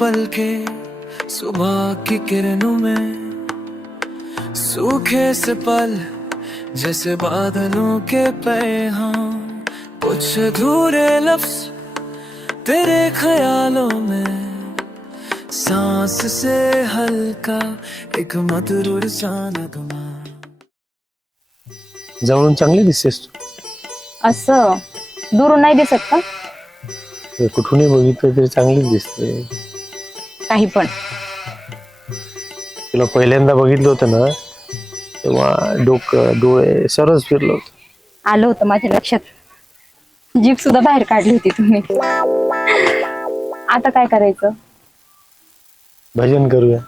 पल के सुबह की किरणों में, सूखे से पल जैसे बादलों के पैगाम, कुछ अधूरे लफ्ज तेरे ख्यालों में, सांस से हल्का एक मधुर सा नगमा। जवळून चांगली दिसतेस तू. असं दुरून नाही दिसत का? कुठूनही बघितलं तरी चांगलीच दिसते. काही पण. तुला पहिल्यांदा बघितलं होतं ना तेव्हा डोकं डोळे सरस फिरलं होतं. आलं होतं माझ्या लक्षात. जीभ सुद्धा बाहेर काढली होती तुम्ही. आता काय करायचं? भजन करूया.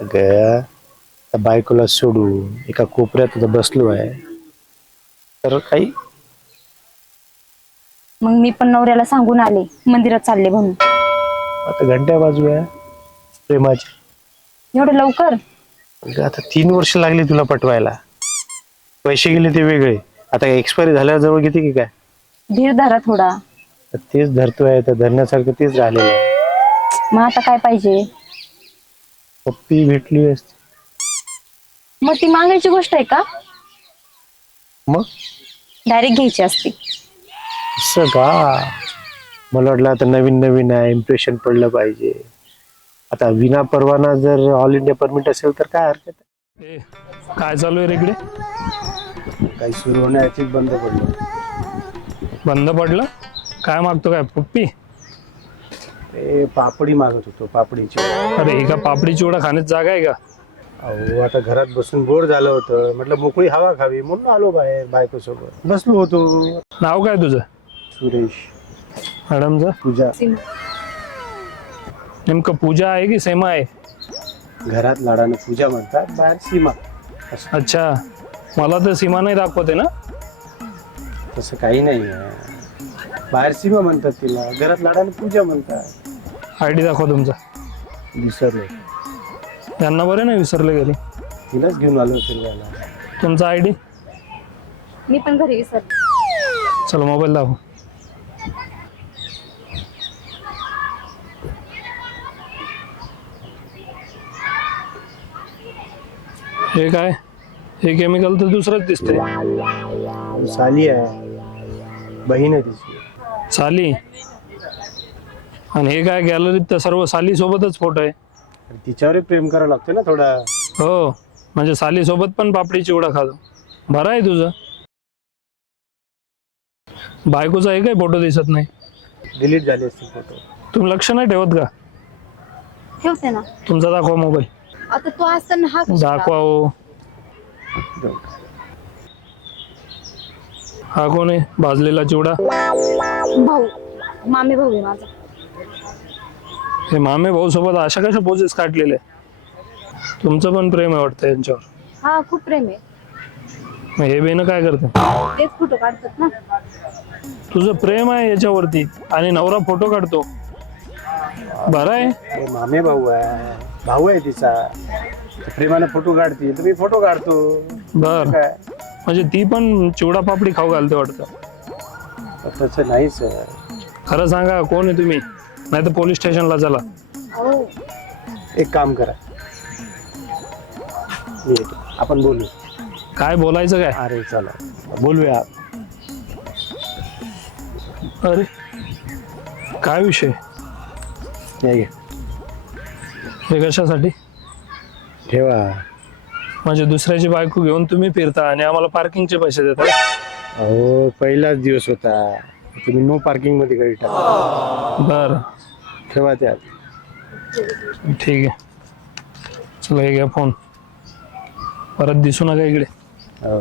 अगं त्या बायकोला सोडून एका कोपऱ्यात आता बसलो आहे तर काही. मग मी पण नवऱ्याला सांगून आले मंदिरात चालले म्हणून. आता घंट्या बाजू आहे प्रेमाची. एवढं लवकर? अगं आता 3 वर्ष लागली तुला पटवायला. पैसे गेले ते वेगळे, आता एक्सपायरी झाल्यावर जवळ घेते की काय? धीर धरा थोडा. तेच धरतोय तर धरण्यासारखं तेच राहिलेलं आहे. मग आता काय पाहिजे? पप्पी भेटली असती. मग ती मागायची गोष्ट आहे का? मग डायरेक्ट घ्यायची असती. असं का? मला वाटलं आता नवीन नवीन आहे, इम्प्रेशन पडलं पाहिजे. आता विना परवाना जर ऑल इंडिया परमिट असेल तर काय हरकत आहे? काय चालू आहे रे इकडे? काही सुरू होण्याचीच बंद पडलं. बंद पडलं? काय मागतो? काय पप्पी? ते पापडी मागत होतो, पापडीची. अरे ही का पापडी चिवडा खाण्याची जागा आहे का? अहो आता घरात बसून बोर झालं होतं, म्हटलं मोकळी हवा खावी म्हणून आलो बाहेर बायको सोबत बसलो होतो. नाव काय तुझं? सुरेश. मॅडमचं? पूजा. नेमकं पूजा आहे की सेमा आहे? घरात लाडानं पूजा म्हणतात, बाहेर सीमा. अच्छा, मला तर सीमा नाही दाखवते ना. तसं काही नाही आहे. बाहेर सीमा म्हणतात तिला, घरात लाडानं पूजा म्हणतात. आयडी दाखवा तुमचा. विसरलो. त्यांना बरे नाही विसरले गेले. तिलाच घेऊन आलो फिरवायला. तुमचा आयडी? मी पण घरी विसरले. चला मोबाईल दाखव. हे काय? हे केमिकल तर दुसरंच दिसते. साली आहे, बहीण आहे तिची. साली? आणि हे काय गॅलरीत तर सर्व साली सोबतच फोटो आहे. तिच्यावर प्रेम करावं लागतं ना थोडा. हो, म्हणजे साली सोबत पण पापडी चिवडा खातो. बरं आहे तुझं. बायकोचा एक काही फोटो दिसत नाही. डिलीट झाले असते फोटो. तुम्ही लक्ष नाही ठेवत का? ठेवते ना. तुमचा दाखवा मोबाईल. आता तू असताना हा कशाला? दाखवा हो. हा कोण आहे? भाजलेला चिवडा. भाऊ, मामे भाऊ आहे माझा. हे मामे भाऊ सोबत अशा कशा पोजेस काढलेले? तुमचं पण प्रेम आहे वाटतं यांच्यावर. हा, खूप प्रेम आहे. मग हे बेन काय करते? तेच फोटो काढतात ना. तुझं प्रेम आहे याच्यावरती आणि नवरा फोटो काढतो. बरं आहे. मामे भाऊ आहे, भाऊ आहे तिचा. प्रेमाने फोटो काढते तर मी फोटो काढतो. बर, काय म्हणजे ती पण चिवडा पापडी खाऊ घालते वाटतं. तसं नाही सर. खरं सांगा कोण आहे तुम्ही, नाही तर पोलीस स्टेशनला चला. एक काम करा, मी येतो, आपण बोलू. काय बोलायचं काय? अरे चला बोलूया. अरे काय विषय? नाही घे. हे कशासाठी? ठेवा. म्हणजे दुसऱ्याची बायको घेऊन तुम्ही फिरता आणि आम्हाला पार्किंगचे पैसे देता? अहो पहिलाच दिवस होता, तुम्ही नो पार्किंग मध्ये गाडी टाका. बर, ठेवा त्यात. ठीक आहे. चला हे घ्या फोन. परत दिसू नका इकडे. हो.